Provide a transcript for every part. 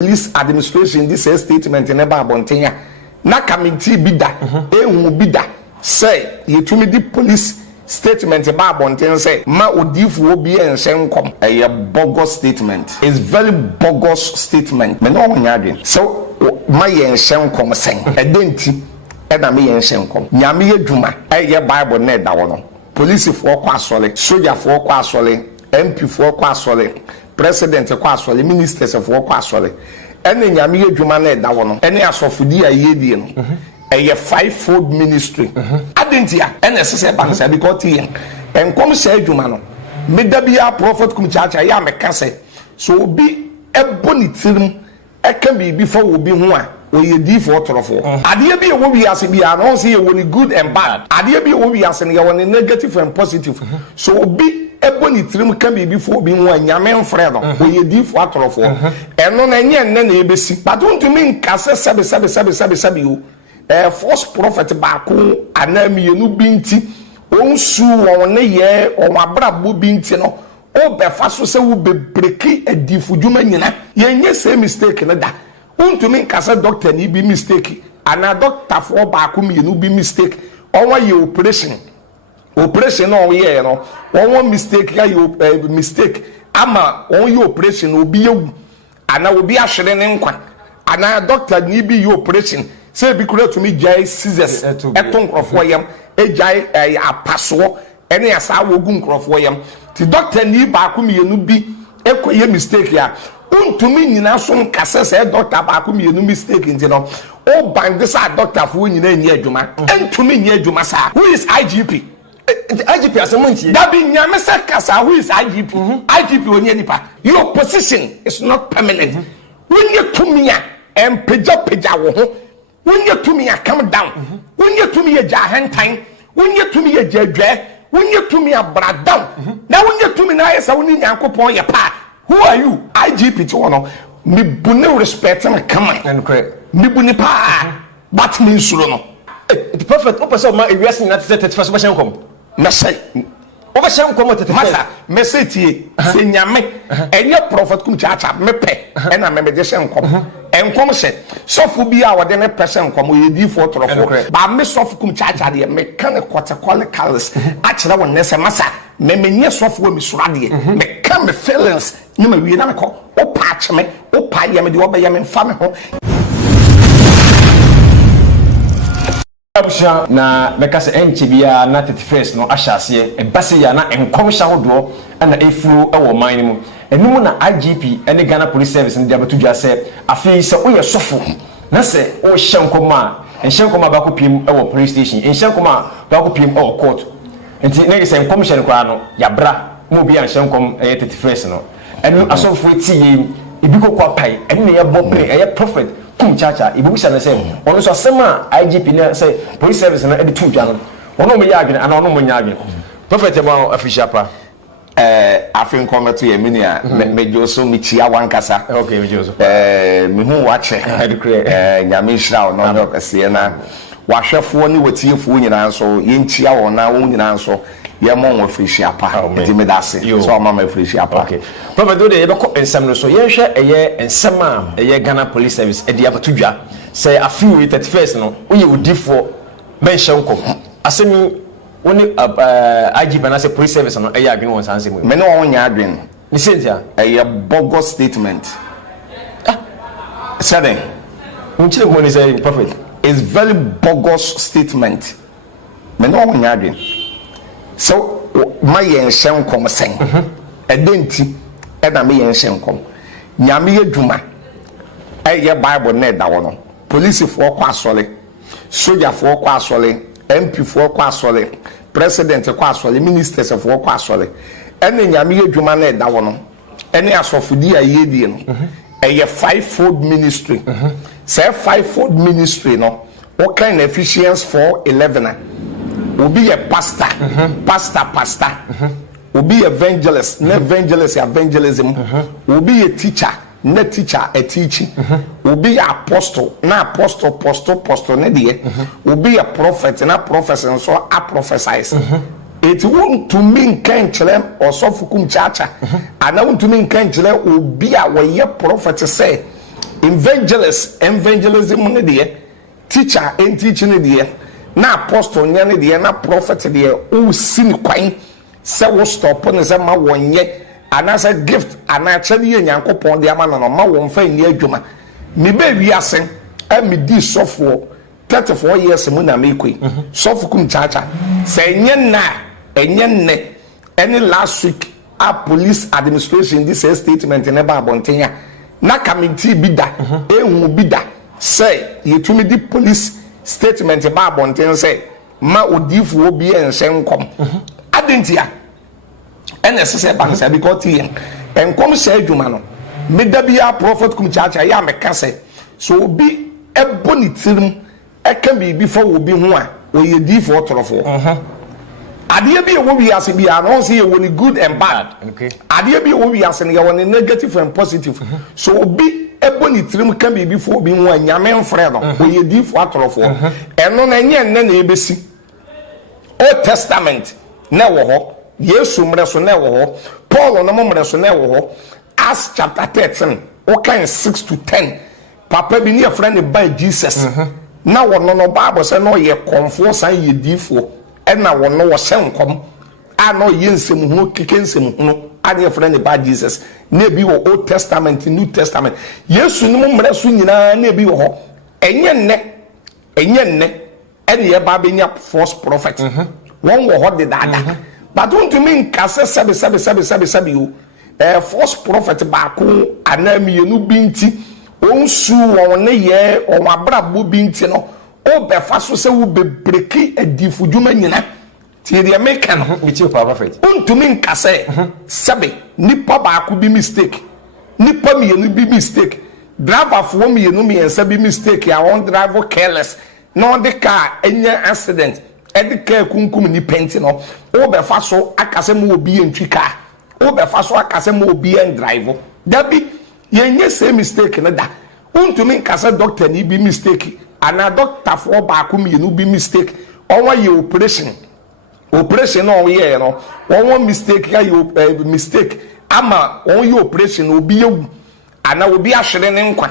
police administration this statement in eba abontenya na committee bida ehun bida say yetumi di police statement eba abonten say ma odifu obi enhyenkom a bogus statement. It's very bogus statement me no wonya adwen so ma yenhyenkom sen edenti e na me yenhyenkom nyame yedwuma eye bible na da wo no police fo kwa asole soldier fo kwa asole MP fo kwa asole president kwa asole ministers fo kwa asole ene nyame yedwuma na da wo no ene asofodi ayedie no a five-fold ministry. Adentia, and necessary banks because here and come say Jumano. Medabia prophet Kumchacha, ya me kase. So be a bonitim, a can be before will be one, or you deep water for. Adia be a movie as be announced here when good and bad. Adia be a movie as and you negative and positive. So be a bonitim can be before being one Yaman Fredo, or you deep water for. And non any and then ABC. But don't you mean Cassa Sabi. False prophet baako anami yenu binti onsu won ye o mabrabo binti no o be fa so se wo bebreki adifudwuma nyina yenye say mistake na da untumi nkasa doctor ni bi mistake ana doctor for baako yenu bi mistake onwa ye operation no ye no onwa mistake ya mistake ama on ye operation obi yewu ana obi ahwere ne nkwa ana doctor ni bi ye operation say be correct to me jai scissors eton crofo yam ejai apaso ene asa wogu crofo yam ti doctor ni ba ko mienu bi ekoye mistake ya untumi nyina so nkase say doctor ba ko mienu mistake nti no o band this doctor fo nyina nyi adwuma entumi nyi adwuma sa who is IGP IGP asemontie that be nyame say kasa who is IGP IGP onye nipa your position is not permanent when you to me and peja wo ho when you to me, I come down. When you to me, a jahantain. When you to me, a jadre. When you to me, a brad down. Now, when you to me, I say, when you upon your part. Who are you? IGP to honor. Me bunu respect and come and correct. Me bunipa. But me surono. The prophet opposite my erasing that set first version come. Message. Oversham come to the master. Message say nyame. And your prophet Kumchacha mepe. And I remember this come. And come say, so for be our then a person come with you for trofo. But Miss of Kumchacha, the mechanic colors. Actually, when there's a massa, me software Miss Radi, me come feelings. You may be an uncle, or patch me, or pie yam, the obey yam in family. Na because NCBA na 31st no ahyase e base ya na enkomhya hodo na efuru e wo man mu enum na IGP ene Ghana Police Service ndi abatudwa se afei se oye sofo na se o hyenkoma enhyenkoma ba ko piem e wo police station enhyenkoma ba ko piem e wo court enti na se enkomhya no kwa no ya bra mo bi enhyenkom e 31st no enu asofo tie ebi kokwa pai enu ye bobre e prophet Kumchacha ibusa na say ono so sema IGP na say police service na edi tudwa no ono mo ya adwene ana ono mo nya adwene prophet ma official pa afin come to yemini a mejo so michia wankasa okay mejo so me hu wache nyame hira ono no kase na wahwefo ni watiefo nyina nso yenchia wona won nyina nso yemon official pa edi medase so mama official pa okay prophet do de yebeko ensem no so yenhwe eye ensem a eye Ghana Police Service edi abatudwa say afiu 31st no oye odifo mention ko asemi woni IGP na say police service no eye adwen won sanse mu me no won nya adwen ni sentia eye bogus statement said unchile ko ni say prophet is very bogus statement me no won nya adwen so my yenhyen kom sen edenti e na me yenhyen kom nyame yedwuma eye bible na da wo no police for kwa asole soldier for kwa asole MP for kwa asole president kwa asole ministers for kwa asole ene nyame yedwuma na da wo no ene asofodi ayedie no eye five-fold ministry say five-fold ministry no what kind of Ephesians 4:11 will be a pastor pastor will be evangelist evangelism will be a teacher na teacher a teaching will be apostle na apostle na die will be a prophet na prophecy so a prophesize it won't to mean kanchele or so Kumchacha and I want to mean kanchele will be a way prophet say evangelism ne de teacher and teaching de na apostle nya ne de na prophet de o sin kwan se wo stop ne se ma wonye anasa gift anacha ne Nyankopon de ama no ma won fa ni adwuma me ba wiase e me di sofo 34 years mu na me koi sofo Kumchacha se enye nne any last week a police administration this statement in eba abontenya na committee bida ehu bida say yetumi di police statement eba abonten say ma odifu obi enhye nkom adentia ene sese bansa because tie enkom say adwuma no medabia prophet Kumchacha ya meka say so obi eboni tirim eka bibi for obi ho a oyedifu otorofo Adeɛ bi wo wi ase bi ano say you good and bad. Okay. Adeɛ bi wo wi ase no you negative and positive. So obi eboni tirim kan bi before bi ho anyame mfre no we di fo atorofo. Eno na nye nne na ebesi. Old Testament na wo ho. Yesu mre so na wo ho. Paul no mre so na wo ho. Acts chapter 13, okay 6 to 10. Papa bi ne friend by Jesus. Na wo no Bible say no ye konfo san ye di fo. Ena wono wo senkom ano yensem ho kikensem ho ade friend by Jesus na bi wo Old Testament New Testament Yesu no mmere so nyina na bi wo ho enye nne ene ye ba benya false prophet won wo ho de dada but unto me nkase sabe you false prophet ba ko anamienu binti onsu won ne ye o abrabo binti no o be fa so se wo bebreki adifudwuma nyina tie de make no mit you prophet untumi nkase sabe nipa ba ko bi mistake nipa mienu bi mistake driver fo mienu mi ensa bi mistake ya on driver careless no the car enya accident e the car kunkum ni penti no o be fa so akase mo obi entwi car o be fa so akase mo obi en driver dabi yenye say mistake na da untumi nkase doctor ni bi mistake ana doctor for back mienu bi mistake onwa ye operation no ye no onwa mistake ya mistake ama on ye operation obi yewu ana obi ahwere ne nkwa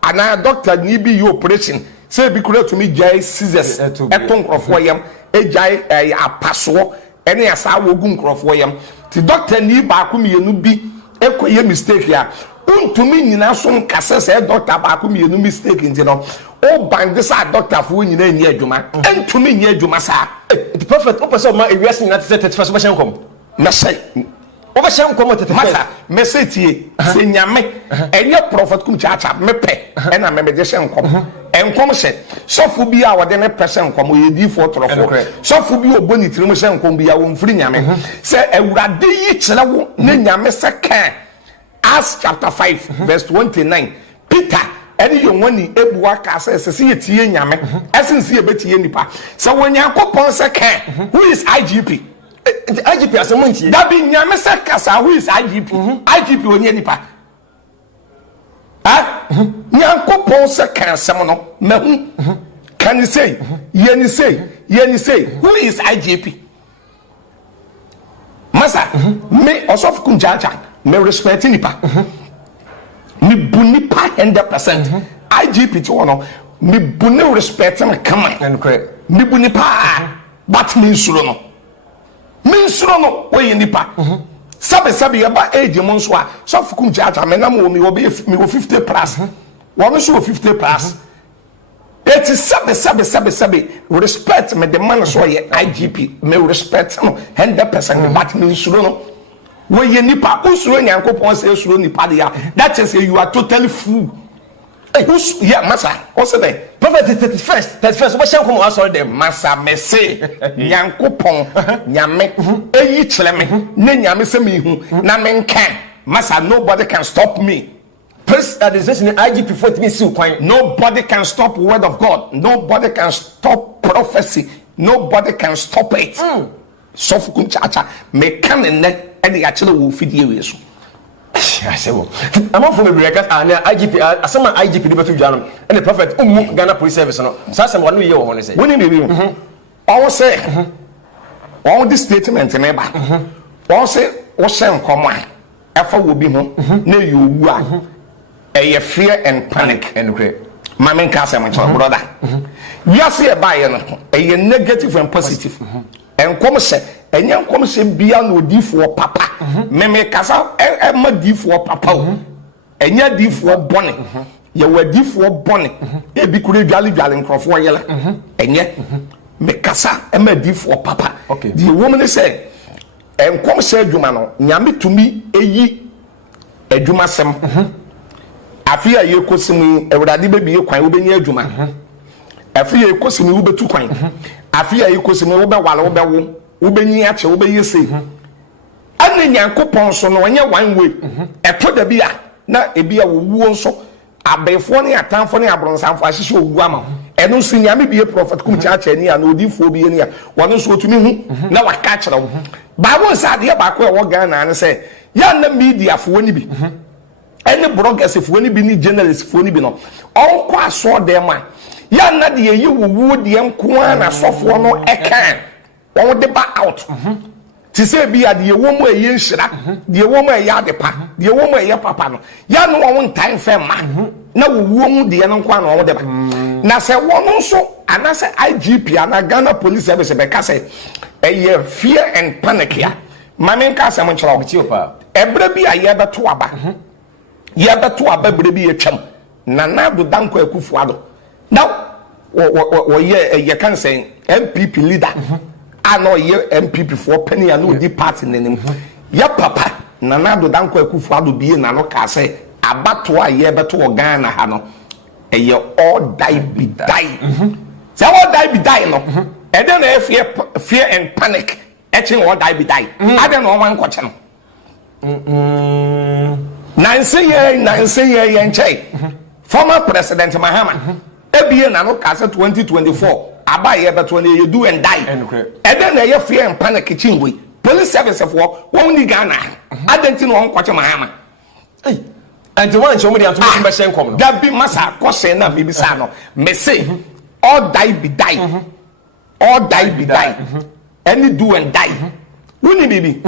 ana doctor ni bi ye operation say bi kura to me jai scissors eton krofo yam ejai apaso ene asa wogu nkrofo yam ti doctor ni back mienu bi ekoye mistake ya untumi nyina so nkase say doctor back mienu mistake nti no o band sa doctor fo nyina nyi adwuma entumi nyi adwuma sa the prophet o person ma ewiase nyina te 31 ba hyenkom na say o ba hyenkom 31 masa message se nyame enye prophet Kumchacha mepe ena memeje hyenkom enkom se sofo bi a wode ne pese nkom oyedi fo torofo sofo bi oboni tirim hyenkom bi ya wo mfiri nyame se ewurade yi kire wo ne nyame se kan Acts chapter 5 verse 29 Peter eni yo woni ebuwa ka se yetie nyame esense ye betie nipa se Nyankopon se kan who is IGP IGP asemontie da bi nyame se kasa who is IGP IGP onye nipa Nyankopon se kan sem no mahu can you say yeni say who is IGP masa me osof Kumchacha me respect nipa me buni pa 100% IGP to one me buni respect me come on me buni pa but me nsuro no we nipa sabe ya ba Agyeman so a so Kumchacha me na me wo 50 plus one so 50 plus it is sabe respect me the man so ye IGP me respect no 100% but me nsuro no when you nipa usuro Nyankopon say usuro nipa dia that is you are totally fool yeah massa what's that prophet 31st what shall come answer them massa me say Nyankopon nyame eyi kire me na nyame se me hu na me nkan massa nobody can stop me First administration IGP for me see kwan nobody can stop word of God nobody can stop prophecy nobody can stop it so Kumchacha me kan ne ene ya chele wo fidie we so asebo am for me breakers and IGP asema IGP de betu dwanum ene prophet Ghana police service no so asem wanu ye wo ho ne say woni me wi o say on this statement ne ba o say o say nkomo a efa wo bi ho na ye owu a a fear and panic and great. Mamma Casa, my brother. Yes, a buyer, a negative and positive. And come say, and young come say, beyond would do for papa. Meme Casa, Emma D for papa. And ya D for bonnet. You were D for bonnet. A big jolly jolly for yellow. And yet, me Casa, Emma D for papa. Okay. The woman said, and come say, Jumano, Yami to me, a ye, a Jumasem. Afia yekosimi ewrade be biye kwan wo benye adwuma afia yekosimi wo betu kwan afia yekosimi wo be wale wo be wo benyi ache wo be yese ane nyankopon so no onye one way eto da bia na ebia wo wuo nso abefo ne atanfo ne abronsanfo ahyehye owu ama eno nso nyame biye prophet Kumchacha ni a na odifo biye ni a wono nso otumi hu na waka kire wo bawo nsade ba ko e wo Ghana ne se ya na media fo ni bi any bloggers if we be journalists for ni bi no all kwa so dem a ya na de yi wuwu de nkoaa na sofo no ekan won de ba out ti say bi ya de wo mu eye nhira de wo mu eye Adepa de wo mu eye papa no ya no won time fe ma na wuwu mu de no nkoaa na won de ba na se won so ana se IGP ana Ghana Police Service be ka say eye fear and panic ya mamen ka se mo nchira obiti opa ebra bi aye beto aba ya beto ababre bi yetwam na do danko Akufo-Addo now wo ye kan say MPP leader ano ye MPP for penny and odi party nenim ya papa na do danko Akufo-Addo bi na no ka say abato aye beto Ghana ha no eye all die be die say all die be die no and then fear and panic etching all die be die I don't know one question Nancy Yenche, former President Mahama, Ebien and Okasa 2024, Abaye but when you do and die, and then a fear and panic kitchen way. Police service of war, only Ghana. I don't know what Mahama. And the one show me the information come. That be Massa, Cosena, maybe Sano, may say, all die be die, all die be die, any do and die. Wouldn't it be?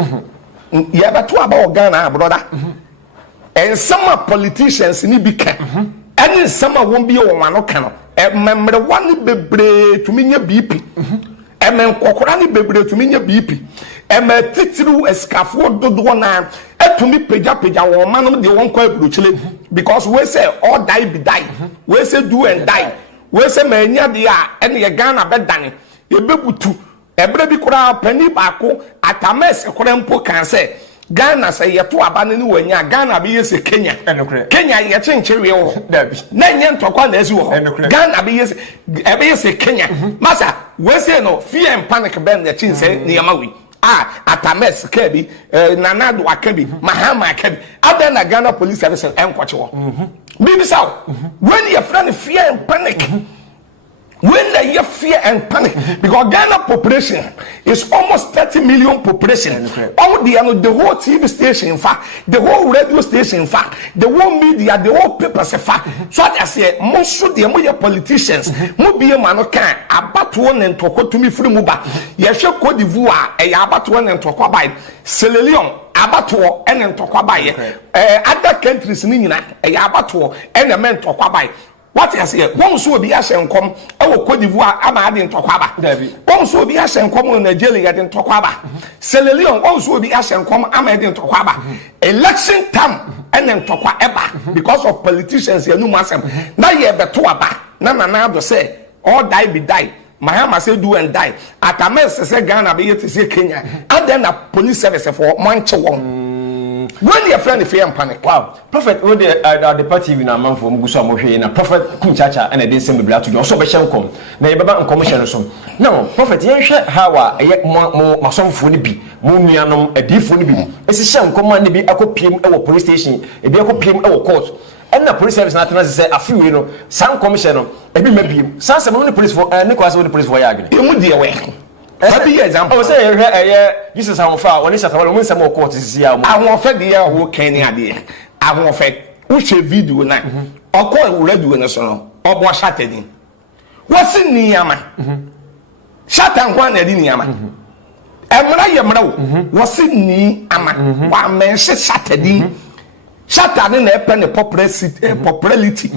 Yeah, but what about Ghana, brother? And some politicians ni bi kan and some won't be on one can remember one bebre to me BP and men kokorani bebre to me BP and me titiru escafo do na e to me peja wo man de won kwa ebruchile because we say all die be die we say do and die we say manya de a and ye Ghana bedane ye bebutu ebre bi kura pani baako atames kura mpo kan say Ghana say yeto abane ni wanya Ghana be yese Kenya Kenya ye chenchewe wo na nye ntokwa na esi wo Ghana be yese Kenya masa we say no fear and panic ben the chin say niama wi atames kebi nanado akabi mahama akabi ada na Ghana Police Service enkwache wo bibi saw when you friend fear and panic when they hear fear and panic, because Ghana population is almost 30 million population. All the whole TV station, in fact, the whole radio station, in fact, the whole media, the whole papers, in fact. So I say, most of the politicians, Mubi Manokan, about one and talk to me free Muba. Yesha Cote d'Ivoire, about one and talk about Selelion. Abattoir and talk about other countries, Nina, abattoir and a man talk about. What is here? One so be a shen come, oh, Cote d'Ivoire, Ama didn't talk about. One so be a shen come in Nigeria didn't talk about. Selelion also be a shen come, Ama didn't talk about. Election time and then talk about because of politicians, you know, Massam. Now you have the two about. Nana say, all die be die. Mahama say do and die. At a mess, say Ghana be to say Kenya. And then a police service for Manchewon. When your friend fear and panic. Wow. Prophet, when the party in a man from Gusa Mohe and a prophet Kumchacha and a day semi blood to also be shankom. Nay, Baba and commission or so. No, prophet, you share how a yet more mason for the be, Munianum, a deep for the be. It's a sham command be a PM or police station, a be a PM or court. And the police service not say a few, you know, some commissioner, a bit maybe some only police for Nicholas with the police for Yagin. You would be away. Maybe example. I say, Jesus, how far when it's at all, when some more court is here. I want fed the year who can idea. I want fed which a video now or call red when a son or more shattered. What's in Niama? Shatan one at Niama. And when I am now, what's in Niama? One man said Saturday. Satan na epe ne popularity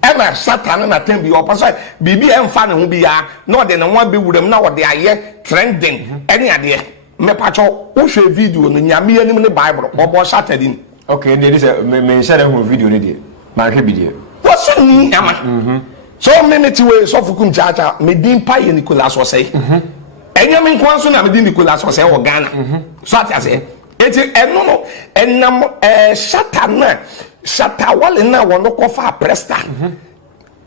ena Satan na tem bi oposo bibi emfa ne ho bi ya na ode ne ho abewuram na ode aye trending ene ade me pacho wo hwe video no nyame anim ne Bible obo Saturday. Okay, there is a me share that video ne dey ma hwe bi dey what's ni ama so minute we so Kumchacha me din pa ye Nicholas was say enyame nkwan so na me din Nicholas was say o Ghana so ati ase eti eno no enam Satan Shatawale na wono kofa presta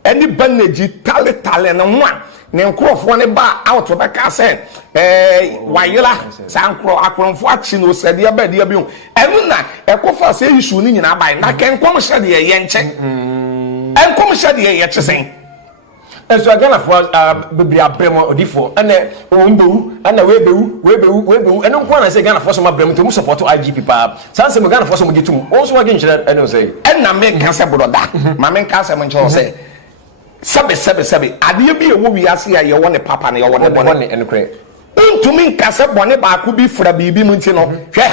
eni baneji tale na nwa ne nkrofo ne ba out be ka say wayela sankro akronfo achi no sede ya ba dia bi enu na ekofa say issue ni nyina bai na kenkom hye de ye nche enkom hye de ye chesen eso Ghana for bibia bremo odifo ene ombewu ana webewu ene nko na say Ghana for so ma bremo to mu support IGP pa sanse mo Ghana for so mo gitum o so wage nchire ene o say ena me ka se broda ma me ka se mo nche o say sabe ade bi ewo wi ase ya ye wo ne papa ne ye wo ne bone ene kre ntumi nka se bone ba ku bi fra bibi mu nti no hwe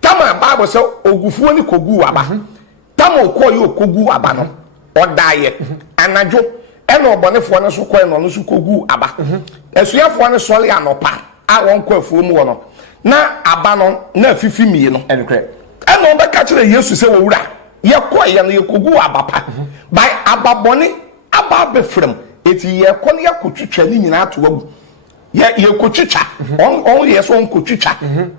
tama Bible say ogufuo ni kogu aba tama okoyi okogu aba no odaye anajo eno obonefo ne so koe no so kogu aba esuafo ne sole anopa a won ko afuo mu wono na aba no na afifi mie no enkre eno be ka kire Yesu se wo wura ye koe no ye kogu aba pa by ababone aba be frem eti ye ko ne yakotwitwa ni nyina ato wagu ye kotwitwa on ye so on kotwitwa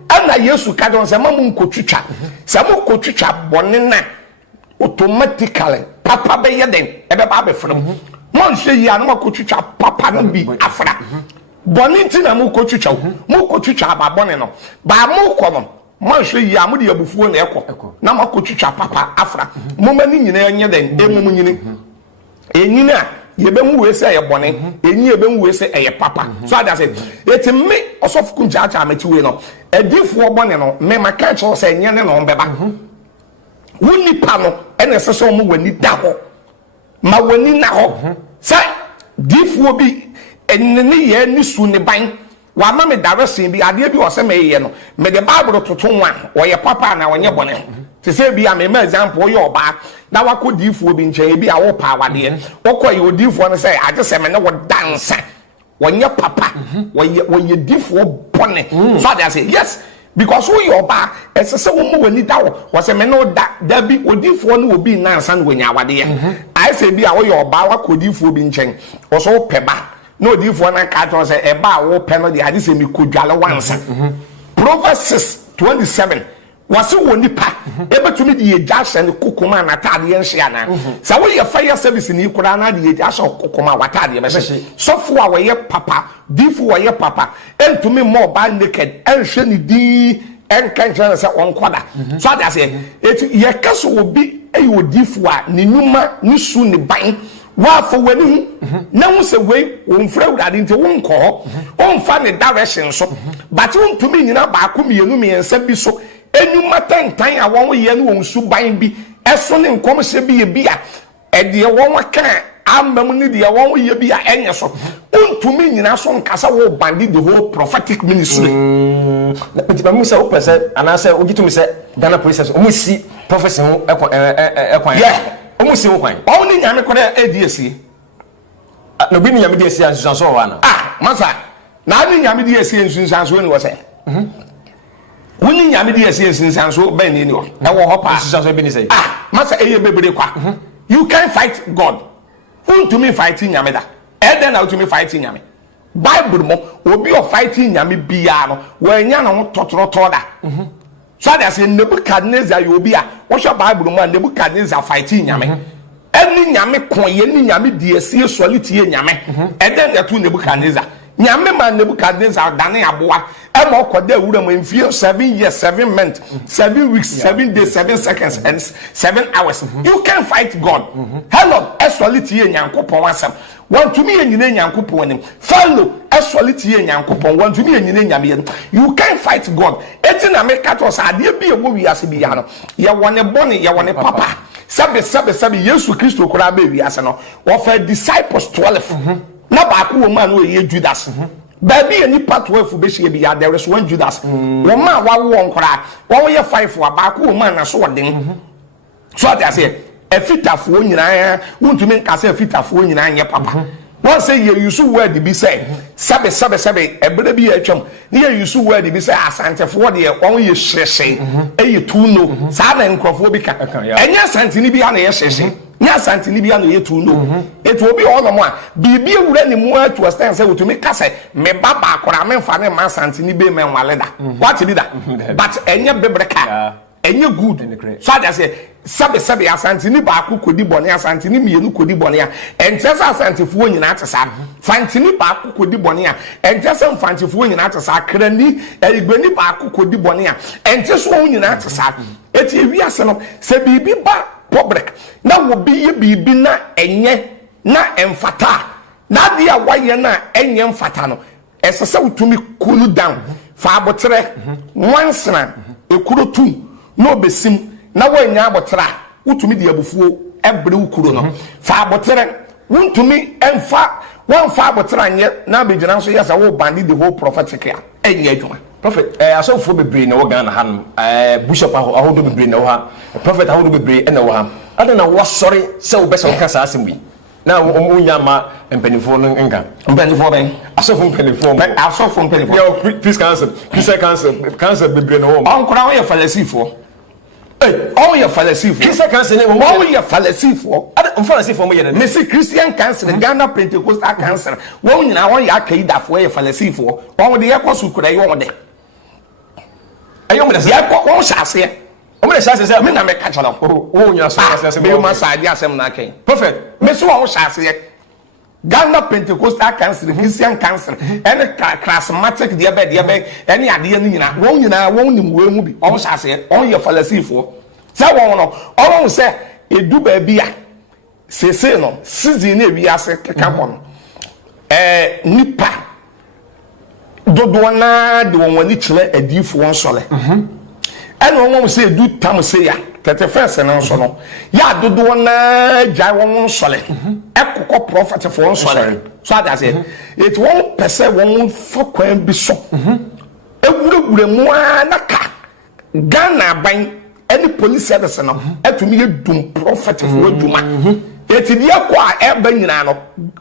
ana Yesu ka don se mamu kotwitwa se mu kotwitwa bone na automatically papa be ye den ebe ba be frem mon hye ya no kotwitwa papa no bi afra bone nti na mu kotwitwa mu kotwitwa aba bone no ba mu ko no mon hye ya mu de abufuo na ekọ na ma kotwitwa papa afra mo mani nyina nye den emum nyine enyina yebe mu we say ye bone enyi yebe mu we say eye papa so ada say eti me osofu Kumchacha ameti we no edifo bone no me maka cho say nye ne no beba woni pa no ene seso mu wani da ho ma wani na ho say difo bi enene ye ni su ne ban wa ma me direction bi ade bi o se me ye no me de Bible toto nwa wo ye papa na wonye bone te say bi am me example yo ba na wakodifuo bi nche bi a wo pa wade wokoye odifuo no say agese me ne wo dance wonye papa woye difuo bone so they say yes because we your ba esese wo mu wani da wo say me no da bi odifuo no obi nansa no wonya wade I say bi a wo your ba wakodifuo bi nchen wo so peba no odifuo na ka to say e ba wo pe no de agese mi kodwale wansa Proverbs 6:27 wase woni pa ebetumi de ye jasha ne kokoma na tade ye nhia na sa wo ye fire service ni kura na de ye jasha kokoma watade be hye Safowaa wo ye papa difu wo ye papa entumi mo ba naked enhwe ni di enkanche se onkoda so ade ase ye kaso obi eyo difu a ne nyuma ni su ne ban wa fo wani na wo se we wo mfra urade nti wo nko o mfa ne direction so but wo ntumi nyina ba ko mienu miensa bi so enyuma tantan a won ye no won suban bi eso ne nkom se bi ye bi a ede won waka amam ni de won ye bi a enye so untumi nyina so nkasa wo bandi the whole prophetic ministry na petipa mu se o pese ana se ogitumi se Ghana police o mu si prophecy ho ekwan o mu si ho kwan o ni nyame kore ediesie no bi ni nyame de esi ansusan so wa na masa na ni nyame de esi ansusan so ni wo se woni nyame de esi ansusan so ben ni wo e wo hopa ansusan so bi ni say masa eye bebre kwa you can't fight God to me fighting nyame da then how to me fighting nyame Bible mo obi o fighting nyame bia no wo anya no totoroto da so that say Nebuchadnezzar you obi a wo hwe Bible mo Nebuchadnezzar fighting nyame eni nyame kon ye ni nyame de esi soliti ye nyame then that to Nebuchadnezzar nyame ma Nebuchadnezzar dane aboa e mo koda wura mo mfie 7 years 7 months 7 weeks 7 days 7 seconds and 7 hours you can fight God hello esoliti ye nyankopon wasam want to me enyine nyankopon anim follow esoliti ye nyankopon want to me enyine nyame you can fight God eti na make katos ade bi ewo wiase bi ya no ye wone bone ye wone papa sabe Yesu Kristo kura be wiase no wo fa disciples 12 na ba ko wo man wo ye Judas baby any part 12 be she be ya there is one Judas wo man wa wo nkora wo ye 5 wa ba ko wo man na so den so ati ase efitafo nyina wontumi nkase efitafo nyina nye papa wọ́n say you use word bi say sabe ebere bi atwam you use word bi say asantefo de wọ́n ye hyehye eye tu no saa na nkrofo bi ka enye asanteni bi ana ye hyehye nya asanteni bi ana ye tu no etu obi ono mo a bibi ewura ni mu atu stand say wotumi kase me baba akora me mfa ne ma asanteni be me nwaleda what be that but enye bebreka enye good so I say sabe asanteni ba akukodi bone asanteni mienu kodi bone a entesa asantefo nyina atesa fanteni ba akukodi bone a entesa mfantefo nyina atesa krani egbeni ba akukodi bone a enteso nyina atesa eti ewiase no se bibi ba public na wo bi ye bibi na enye na emfata na dia waye na enye mfata no esese utumi cool down fa abotre wansena ekuro tu no besim na wanya abotra utumi de abufuo ebre ukuro no fa abotre wontumi emfa wonfa abotra anye na begina so yesa wo bandi the whole prophetic enye adwuma prophet asofo bebre na wo Ghana han bishop ahodo bebre na wo ha prophet ahodo bebre na wo ha adana wo sori se wo besa wo kasa asembi na omunya ma empenifo no nka empenifo ben asofo empenifo yo please cancel bebre na wo onkora wo ye falasifo all your fallacy Christian council all your fallacy for mo ye me say Christian council Ghana Pentecostal council won nyina won ya kaida for your fallacy for won de yakosu kura ye won de ayo me de won shase o me shase say me na me ka chala o nya shase me ma sa dia asem na kan prophet me so won shase Ghana Pentecostal council Christian council and charismatic dia be any ade ni nyina won nim we mu bi won shase on your fallacy for say won no won say edu ba bia sese no season na wi ase keka mo nipa dodo na de won wani kire adifo won sole won say edu tam say ya 31st na so no ya dodo na jai won sole ekoko prophet for sole so that say it won person won fokwan bi so ewure mu anaka Ghana ban any police service no atumi edum prophet for aduma eti dia kwa eba nyina no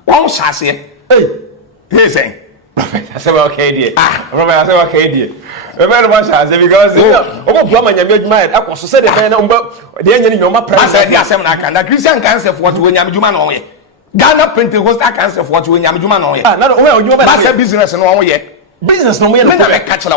won shase hey say prophet say okay die prophet say okay die remember what I say because obo bua manyame adwuma akoso say de na umba de anya ni nyoma president dia asem na aka na Christian council for to nyame adwuma no ye Ghana Pentecostal council for to nyame adwuma no ye na o adwuma ba business no ye business no ye no me ka kira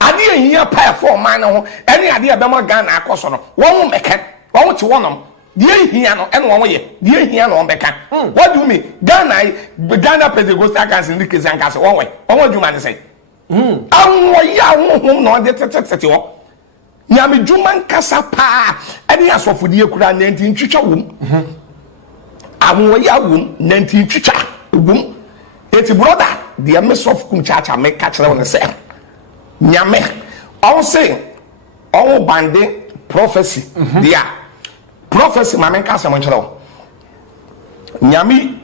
ade ehia pa for man no any ade e be mo Ghana akoso no won meka won ti wonom de ehia no ene won ye de ehia no meka what do you mean Ghana Pentecostal council ni Christian council won we won adwuma ne say anwo ya honhom no de tetete wo nyame dwuma nkasa pa ene asofodi ekura 19 twitwa wom anwo ya wom 19 twitwa wom eti brother the mess of Kumchacha make catch na say nyame all say all bande prophecy dia prophecy ma menka se mo nkyerɛ nyame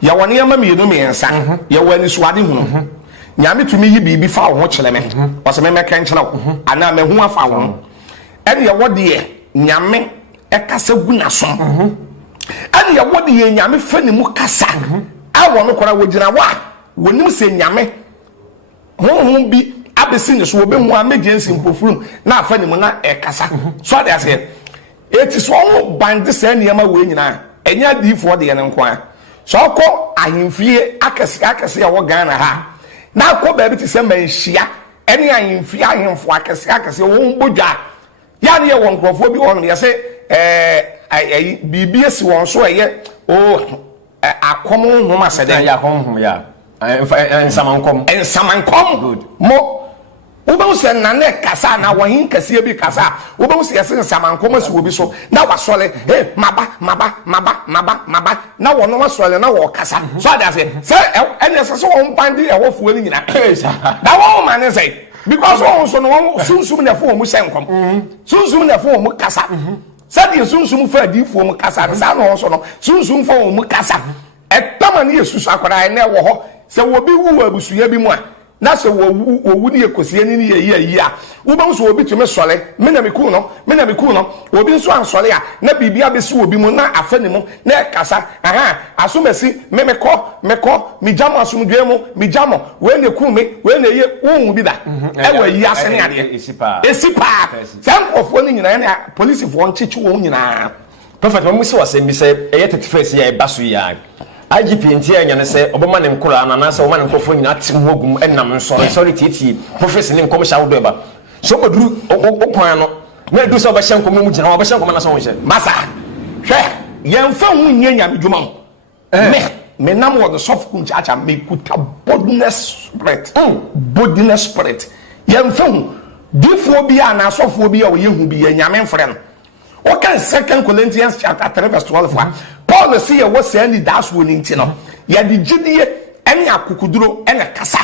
ya wone ya ma mienu me ensa ya wani suade hunu nyame tumi yi bibi fa wo kyerɛ me o se me meka nkyerɛ ana me hu afa wo ene ya wode ye nyame ekasa gu na so ene ya wode ye nyame fa ni mu kasa awo no kora wogina wa wonim se nyame honhom bi abesi ne so obe hu amegency mpofurum na afa ni mu na ekasa so dey say eti so won band se niam we nyina enya difo de ye nkoaa so ko ahemfie akese ya wo Ghana ha na ko ba bi ti se manhia ene ahemfie ahemfo akese won bodwa ya ne ye won krofo bi won ye se bibi esi won so ye akom nhoma seden ya kom ya ensamankom good mo Obo se na ne kasa na wahin kase bi kasa obo se yese nsamankom asi obi so na wasole maba na wono wasole na wo kasa so that say ene se so won bandi e wo fuo ni nyina da wo man say because won so no sunsum na fo mu senkom sunsum na fo mu kasa sabi sunsum fa di fo mu kasa sa no so no sunsum fo mu kasa etama ne yesu akwara na wo ho se wo bi wu abusuya bi mu a na se wo ni ekosie ni ye a wo ba so obi tumi sole me na me ku no obi nso ansole a na bibia be si obi mu na afani mu na kasa asomasi meko mi jamo asomdwe mu mi jamo we ne ku me we ne ye wo bi da ewa yi ase ne ade esipa sam of one nyina na police fo ncheche wo nyina prophet mo se wase mi se eye 31st ya baso ya IGP ntia anya ne se obama ne nkora na na se obama ne nkofo nyina tim hogum enam nso sorry titi prophecy ne nkom sha wo do ba so oduru okwan no na du so ba hye nkom mu gina wo ba hye nkom na so wo hye masa hwe yemfa hu nya nya medwuma me nam wo the soft Kumchacha me kuta boldness spirit yemfa hu difo bi a na asofo bi a wo yehu bi ya nyame mfre no okay 2 Corinthians chapter 3 verse 12 Paul say ye was say ni das wo ni ntino ya di gidie ene akukuduro ene kasa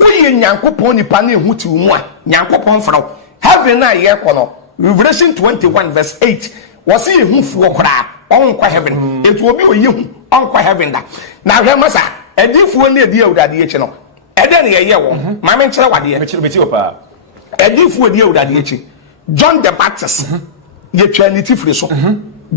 uye nyankopon nipa na ehu ti mu a nyankopon fro heaven na ye kono Revelation 21 verse 8 was say ehu fuo kra onkwa heaven etu obi oyehu onkwa heaven da na hwe masa edifuo na edi awudade echi no ede na ye wo ma me nkyere wade me beti opa edifuo edi awudade echi John the Baptist ye trinity free so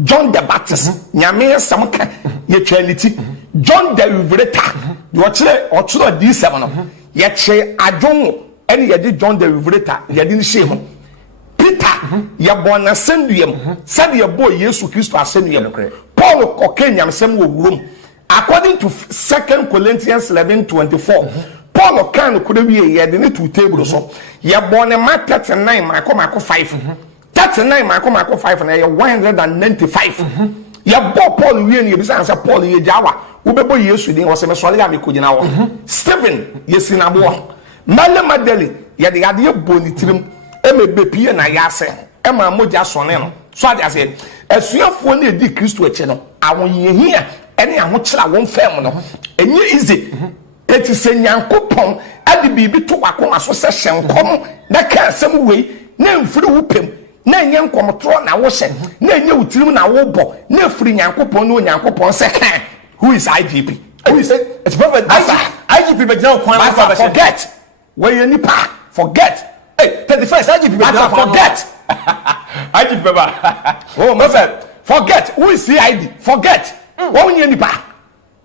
John the Baptist nyame samka ye trinity John the Revelator yo kire oturo D7 no ye che adwon ene ye di John the Revelator ye di nhye ho Peter ye bona senduyem said ye boy Yesu Kristo asenduyem Paul kokanyam sem wo wurum according to 2 Corinthians 11:24 Paul kan ko de wie ye de ne two table so ye bona Mark 39 mako 5 39 mako 5 na ye 195 ye bo Paul wie ne ye bisa answer Paul ye jawa wo bebo Yesu din wo se me sole ya me kogina wo Stephen ye sinabo Male Madeli ye de ade ye boni tirim emebepie na ya ase ema moja sone no so ade ase asuafo na edi Kristo eche no awon yehia ene aho kira won fam no enye easy eti se nyankopon ade bibi to wakoma so se hyenkom na ka asem wei na mfiri wo pem na enye nkomtro na wo hye na enye wutirim na wo bo na firi nyankopon no nyankopon se kan who is IGP who is it's prophet IGP be now kwan forget where you nipa forget hey 31st IGP be now forget IGP baba oh prophet forget who is CID forget won you nipa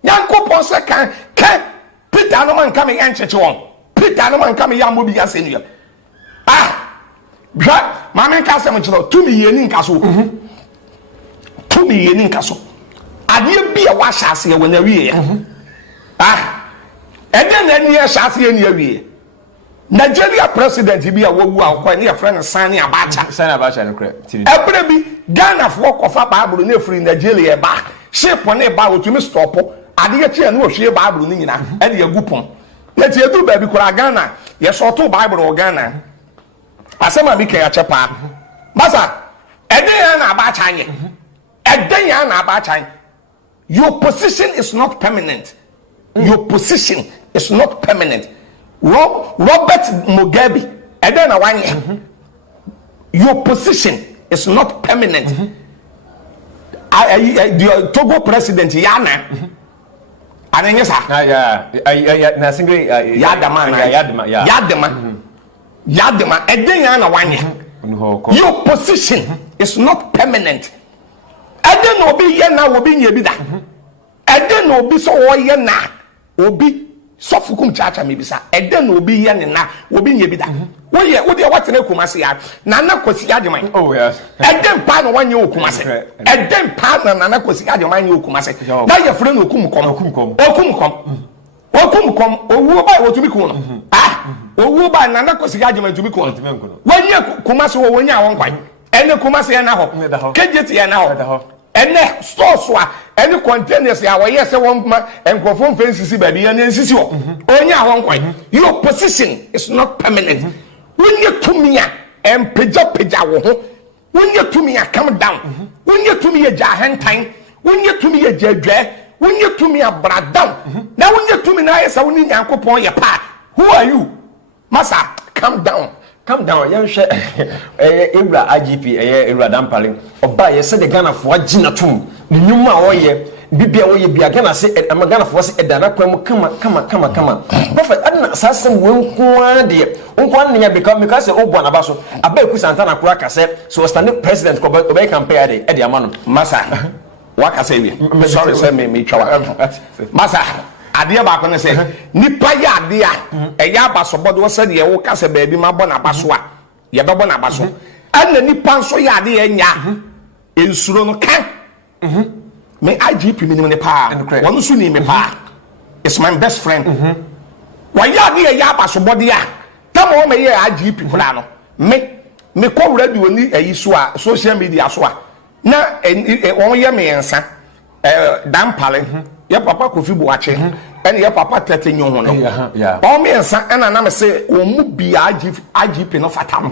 nyankopon se kan Peter no man come and church won Peter no man come ya mo bi asenu bra mama nka asem chiro to mi yeni nka so to mi yeni nka so ade bia wa hyase ye wona wie ya ede na ni ya hyase ye ni awie Nigeria president bia wawu akwa ne ya friend Sani Abacha no kra ebere bi Ghana fo kofa Bible na free Nigeria ba ship ne ba otumi stop ade ye tie na ohwie Bible ni nyina ede ya gupon na tie du ba bi kura Ghana ye soto Bible o Ghana asema bi ka chepa basa ede ya na Abacha anye ede ya na Abacha anye your position is not permanent your position is not permanent Robert Mugabe ede na wanye your position is not permanent the Togo president yana anenye sa na single Yadema ede ya na wanye your position is not permanent ede no obi ye na obi nye bi da ede no obi so wo ye na obi sofu Kumchacha mebisa ede no obi ye na obi nye bi da wo ye wo de watene Kumase ya na Kwasi Agyeman oh yes ede mpa no wanye Kumase ede mpa na Kwasi Agyeman nye Kumase da ye frɛ no okumkom owu ba wotumi kun no owu ba na Kwasi Agyeman tumi kun wanye Kumase wo wanye awon kwan ene Kumase na ho kejeti ya na ho ene stores wa ene containers ya wo yes won ma enkrofo fensisi ba bi ene nsisi ho onya awon kwan your position is not permanent when you to me empeja wo ho when you to me come down when you to me jahantan when you to me jadwe when you to me abradam now when you to me na yes woni nyankopon ye pa who are you masa calm down yan hwe Ewura IGP Ewura Dampale oba ye se de Ghana fo agina tum ni nyuma wo ye bibia wo ye bia Ghana say Ghana for say edana kwam kama prophet adna sasem wonko de wonko ne ya because obo na ba so abeku santana kura ka say so stand president ko be campaign de amano masa waka say we sorry say me twa masa ade ba ko ne say nipa ya ade a eya abasobode wo say de wo ka say ba bi ma bo na baso a ye be bo na baso ana nipa nso ya ade enya ensuro no kan me IGP minimum ne pa one so ni me pa it's my best friend wa ya ade ya abasobode a tamo o me ye IGP kula no me ko radio ni ayi so a social media so a na won ye me ensa dampale ye papa Kofi Boache and ye papa Tete Nyon ho no o me ensa na na me say o mu bia IGP no fatam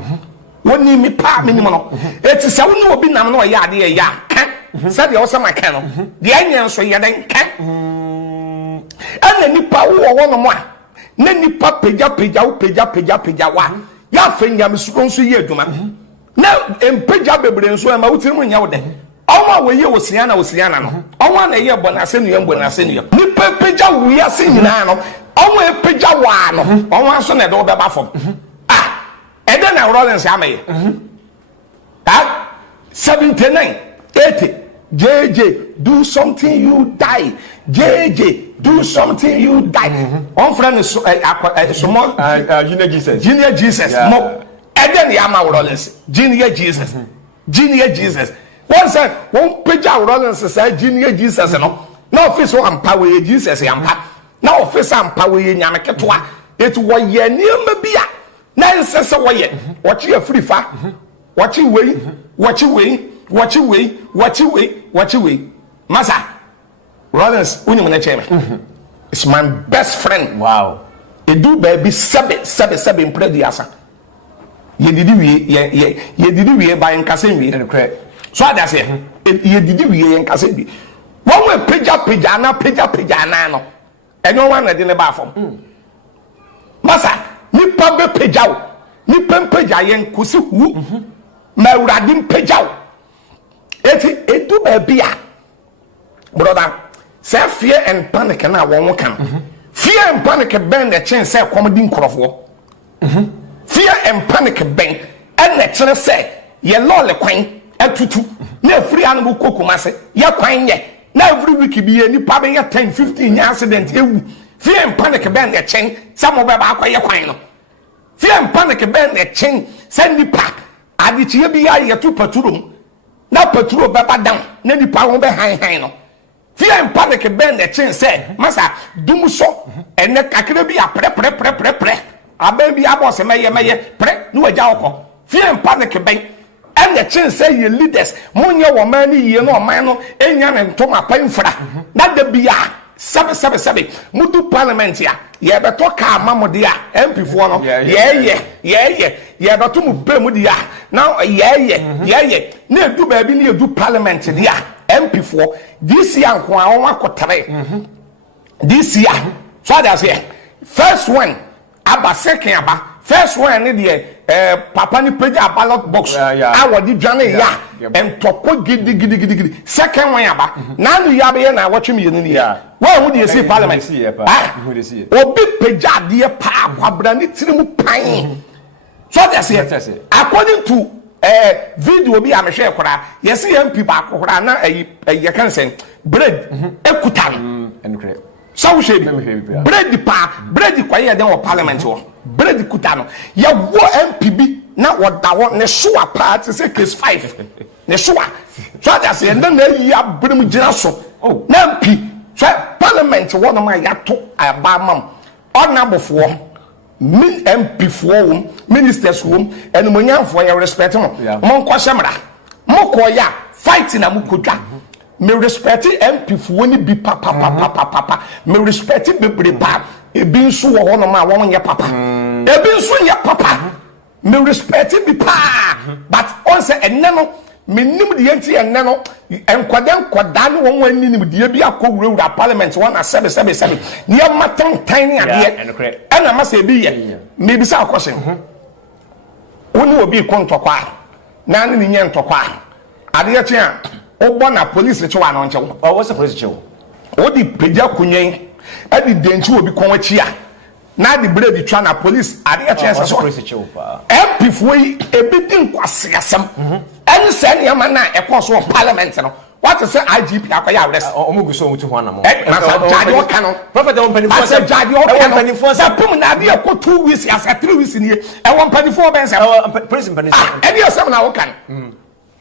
woni me pa minimum no eti se woni obi nam no ye ade ya kan se de o se maka no de anya nso ye den kan ana nipa wo no mo a na nipa peja wa ya fanyam suko nso ye adwuma na empeja bebre nso ma wutirim nya wo de ọma we ye wosiana no ọma na ye bonase nu ye bonase nu nipa peja wi ase nyina no ọma epeja wa no ọma so na de obeba fom ede na Rollins amaye 79 80 JJ do something you die JJ do something you die on friend is small junior Jesus mo eden ya ma Rollins junior Jesus one say one page Rollins say junior Jesus no na office one power Jesus yampa na office am power nyame ketwa it wo ye niam bia na nsese wo ye watch ye free fa watch way masa Rollins unyum na cheme it's my best friend wow edu baby sebe imprediasa ye didi wie ba nkase wie so ada say ye didi wie nkase bi won we peja na no enyo wan na de ne ba fom masa nipa be pejaw nipa peja ye nkosi hu ma urade pejaw eti edu baby a brother say fear and panic na won kan fear and panic ben the chance say comedy nkrofo fear and panic ben and the chance say ye lole kwan atutu na free an ko kumase ye kwan ye na every week bi ye nipa be ye 10 15 accident ewu fear and panic ben the chance some of ba akwa ye kwan no fear and panic ben the chance send nipa adichie bi ya ye tu paturum na paturo beba down na nipa won be han no fear and panic ben the chance say masa dum so ene kakere bi a pre aben bi abo se meye pre no agya okọ fear and panic ben and the chance say you leaders munye wo man ni ye no man no enya ne ntoma panfra na da bia sebe mudu parliament ya ye beto ka mamode a MP fo no ye beto mu be mu dia now ye na edu ba bi na edu parliament dia MP fo this year nko a won akotere this year so that say first one aba second aba first one ni de papa ni peja ballot box awodi dwane ya entoko gidi second one aba na nu ya be na watch me ni ya wa hu de see parliament obi peja de pa kwabra ni tirimu pan so that say according to video bi amehwe kora yes MP ba kora na ye kan sen bread ekutan so we should bread kwaye den wo parliament wo bread kutano ya wo MPB na woda wo ne soa party say case 5 ne soa so that say na ya brim gina so na MP so parliament wo no ma ya to aba mam onabofo min MP fo ministers wo enumonyamfo ya respect mo nko semra mo ko ya fight na mo kodwa me respect MP fo ni bi papa me respect bebre pa ebi nso wo ho no ma won nye papa ebi nso nye papa me respect bi pa but on say enne no me nim de enti enne no enkwada no won wani nim de bi akowura parliament won na 7 ne matam tiny ade ana ma say bi ye me bi sa question woni obi kontokwa na ne nye ntokwa ade ye tia obo na police chewa na onche what's the police chewa odi peja kunyen adi denchi obi konwachi a na di bread twa na police ade a chance so MP foi ebidi nkwase asem any say na na ekoso parliament no what is say IGP akoya arrest omugu so mutu ho na mo jadi o kanu prophet on penifo say jadi o kanu say pum na de ko 2 weeks as 3 weeks ni e won penifo ben say prison penifo e dey say na wo kan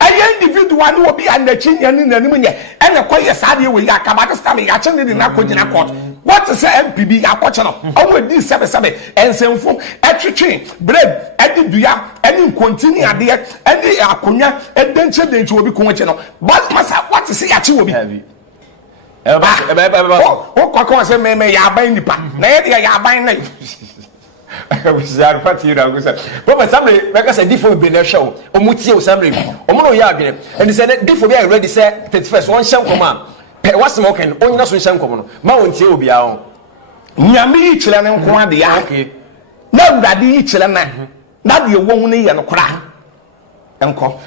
aye individual no obi anachi nyani nanim nye ene koye saade we ya kabade stam ya chende ni na kogina court what is say MPB akoche no omo di sebe ensemfo etwetwe bread ediduya eni continue ade eni akonya edenche obi konweche no but masa what is say ya chi obi o ko say me ya ban nipa na ye ya ban na Wizard party rangusa. Prophet Samre make say diffo be na show. Omutie o Samre. Omo no ya adwene. And say diffo be ready say 31st one shem koma. Pe wasmoken onyina so shem koma no. Ma wontie obi a ho. Nyame yi kire ne nko ade ya. Okay. Na urade yi kire na. Na de wo ne ye no kora. Enko.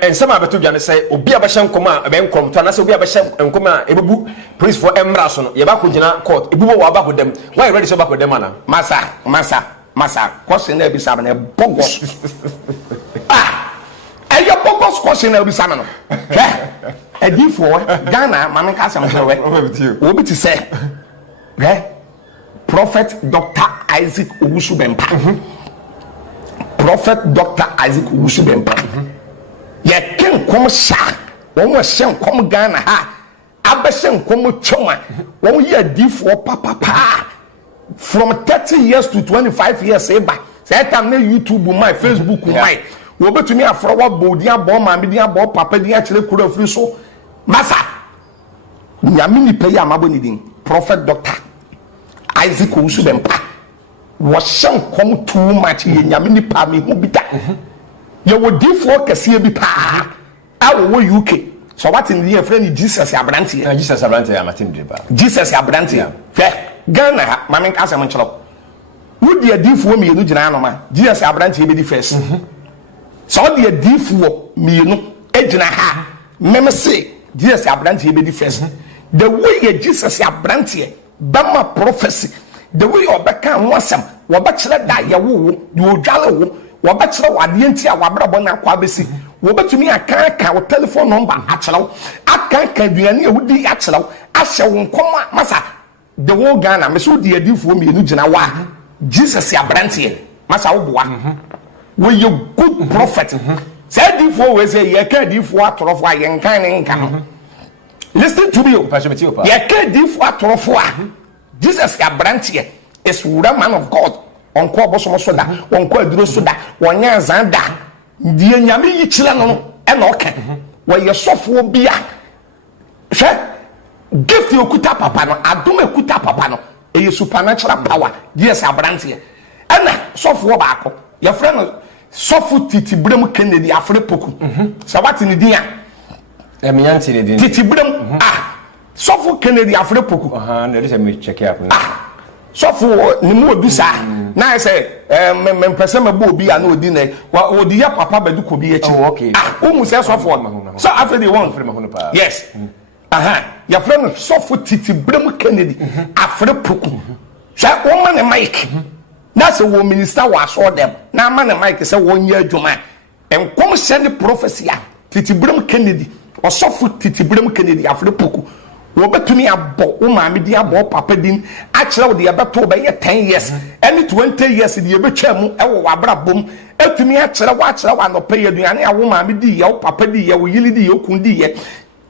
Ensema beto dwane say obi abahye nkoma be nkom to na say obi abahye nkoma ebebu police for emra so no ye ba ko gina court ebubo wa ba ko dem why ready so ba ko dem ana masa question na ebisa na Bogus ayo Bogus question na ebisa no edifo Ghana mama ka sam hwe obi ti say Prophet Dr. Isaac Owusu-Bempah Prophet Dr. Isaac Owusu-Bempah ye ken kom sha won wa shen kom Ghana ha abeshen kom choma won ye difo papa from 30 years to 25 years eba say time na YouTube my Facebook my wo betumi afro wa bodi abo ma me di abo papa di a kire kura free so masa nyame ni pay amabo ni din Prophet Dr. Isaac Owusu-Bempah was come too much ye nyame ni pa me hu bida ye wo difo kase bi pa awo UK so what in the friend Jesus abrante Jesus abrante amatin driba Jesus abrante fe Ghana ha mama nka asem nchelo wo de difo me yenu gina no ma Jesus abrante be di first so de difo me yenu ejina ha meme say Jesus abrante be di first the way ye Jesus abrante bama prophecy the way obeka nwasam wobekire da yewo de odwale wo wobekire wade enti a wabrabo na kwa besi wobetumi aka wo telephone number akyerew aka duane ehudi akyerew ahye wo nkoma masa the whole Ghana me so de adifo me enu gina wa Jesus abrante masa wo boa we you good prophet say adifo we say ye ka adifo atorofo a ye nkan ne nka listen to me ye ka adifo atorofo a Jesus abrante is real man of God onko bosomo soda onko aduro soda wonya zanda die nyame yi kire no e na oka wo ye sofo bia hwe gift okuta papa no adom okuta papa no e supernatural power yes abrante na sofo baako ye frɛ no sofo titibrem Kennedy afrepoku sabati ni dia emiyanti ni dia titibrem sofo Kennedy afrepoku na let me check it out sofo ni mu obi sa na say me pese me bo obi ana odi na odi ya papa Badu ko bi echi o mu say sofo so after the one yes ya friend sofo titibrem Kennedy afrepoku sha o man mic na say wo minister wa so dem na man mic say wo nya adwuma enkom send prophecy titibrem Kennedy o sofo titibrem Kennedy afrepoku wo betumi abo wo maame di abo papa din a kire wo de yebeto be ye 10 years any 20 years de yebetwa mu e wo wabrabom etumi a kire wa no pay aduane a wo maame di ye wo papa di ye wo yili di ye kun di ye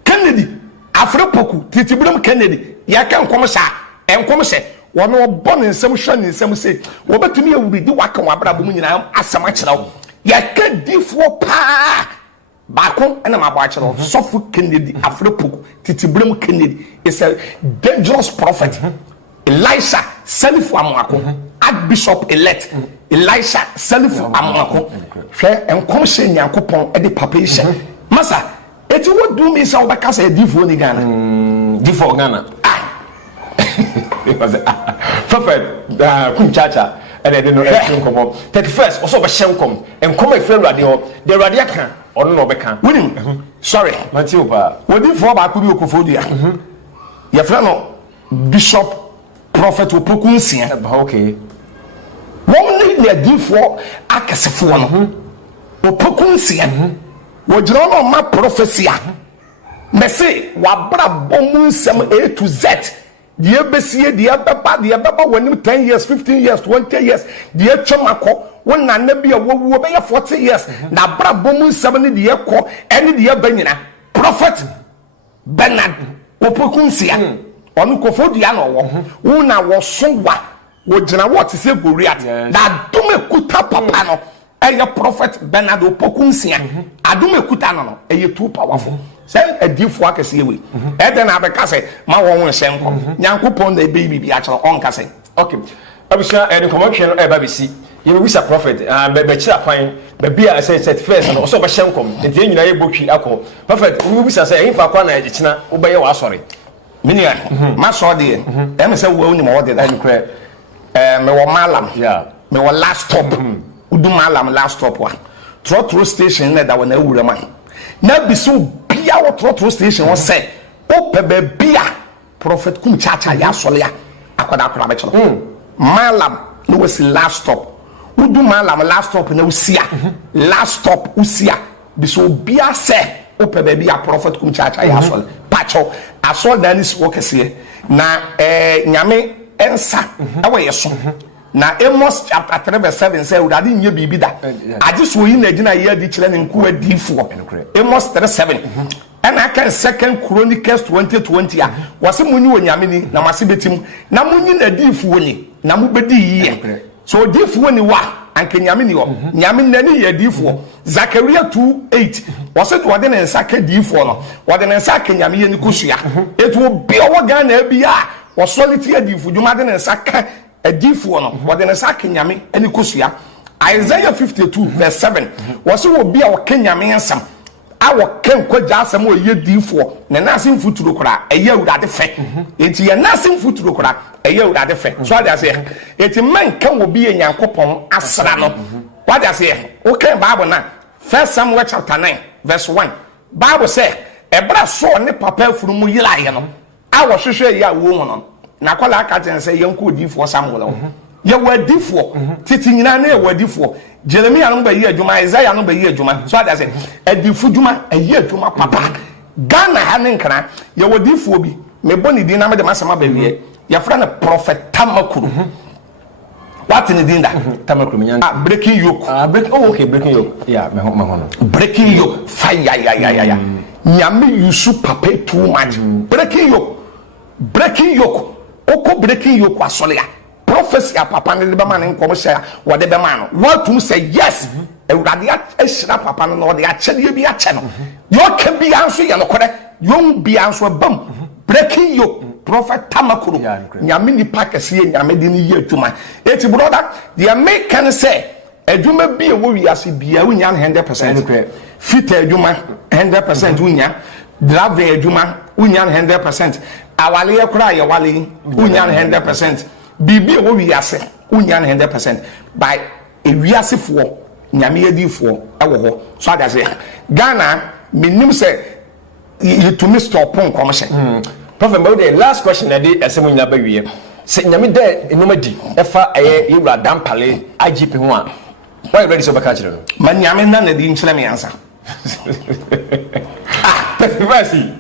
Kennedy afrepoku titibrem Kennedy ya kan kom sha enkom se wo no bo ne nsem hwa ne nsem se wo betumi awuri di waka wabrabom nyina asam a kire wo ya ka difo pa Bako and my bachelor, Sophu Kennedy, Afrepoku, Titibrem Kennedy is a dangerous prophet. Elisha, Selifu Amako, Archbishop elect, Elisha, Selifu Amako, and Commission Yankopon at the papation. Massa, it would do me so because I divo ni Ghana. Divo Ghana. Prophet, Kumchacha. And I didn't know come on. 31st, also a shenkom, and come a friend radio, the radiacan, or no becan. Winning, sorry, Matiopa. What if for Bakubu Kofodia? your friend Bishop Prophet Opokunsia. Okay. One need the for Akasafo. Opokunsia. Wojrono ma prophecy. Me say wabra bomu nsem A to Z. Die besie die baba when 10 years, 15 years, 20 years. Die chomako when na na bia wo be 40 years. Na bra bomu nsem ne die ko ene die banyina. Prophet Bernard Opokunsia. Onu kofo dia no wo na wo so wa wo gina what say Goliath na dume kuta papa no eye prophet Bernard Opokunsia adume kuta no eye too powerful say adifo akese we e de na abeka say ma wo won hyenko nyankopon na baby bi a kire onka say okay abusha e commotion e ba bisi you wish a prophet be kira kwan be bia say set first no so be hyenkom de nyina ye botwi akọ prophet we wish say yin fa kwa na agikina wo be ye wa asori minia ma so de em say wo ni mo de da nkre me wo malam me wo last stop udu malam last stop wa trotro station na da wo na awura man na biso bia wo trotro station wo say o pebe bia prophet Kumchacha ya solia akoda akora be chelo malam no was last stop udu malam last stop na usia last stop usia biso bia say o pebe bia prophet Kumchacha ya solia pacho asol danis wo kese na nyame ensa awe yeso na Amos chapter 3 verse 7 say urade nye bibi da age so yi na gina ye di kire ne nkoaa difo Amos 3:7 and I can 2 Chronicles 20:20 a wase munyi wo nyame ni na mase betim na munyi na difo ni na mu bedi yi so difo ni wa anke nyame ni ho nyame na ni ye difo Zakaria 2:8 wase do de ne nsa ka difo no wode ne nsa ka nyame ye ni kosua etu obi owo ga na bia wo soliti difo dwuma de ne nsa ka adifo no wode ne nsa ka nyame ani kosua Isaiah 52 verse 7 wase wo bia wo ka nyame nsam awo ken kwaja asam wo ye difo ne nasim futuro kora eye urade fe enti ye nasim futuro kora eye urade fe so ade ase enti man kan wo bia nyankopon asra no wade ase wo kan bible na 1 Samuel chapter 9 verse 1 bible say ebra so ne papa furu mu yira ye no awo hwehwe ye awo mu no na kwala aka ten say yanko difo Samuel ye wadifo titi nyina na ye wadifo Jeremiah no ba yi adwuma Isaiah no ba yi adwuma so ade say adifo dwuma ayi adwuma papa Ghana ha ne nkra ye wadifo bi me boni din na me de masama ba wie ye fra na prophet Tamakuru what in the din da Tamakuru nya breaking yoke okay breaking yoke yeah me ho breaking yoke fire ya nyame yusu papa too much breaking yoke oko breaking yoke asolia prophecy papa ne be man nkom share wo de be man what to say yes ewurade ahira papa no de achede bi ache no yo ka bi anso ye no kore yo bi anso bam breaking yoke prophet Tamakuru nyame ni pakese ye nyame de ni ye adwuma eti brother the American say adwuma bi e wo wiase bia unya 100% fit adwuma 100% unya drive adwuma unya 100% awale ye kura ye wale unya 100% bibi e wo wiase unya 100% by e wiase fo nyame yedifo ewo ho so ada say Ghana minim say you to me stop on commission prophet about the last question that dey asem nyina ba wie say nyame dey enomadi efa yewura dampale IGP ho a why ready so baka kire no man nyame na di nkyere me ansa 31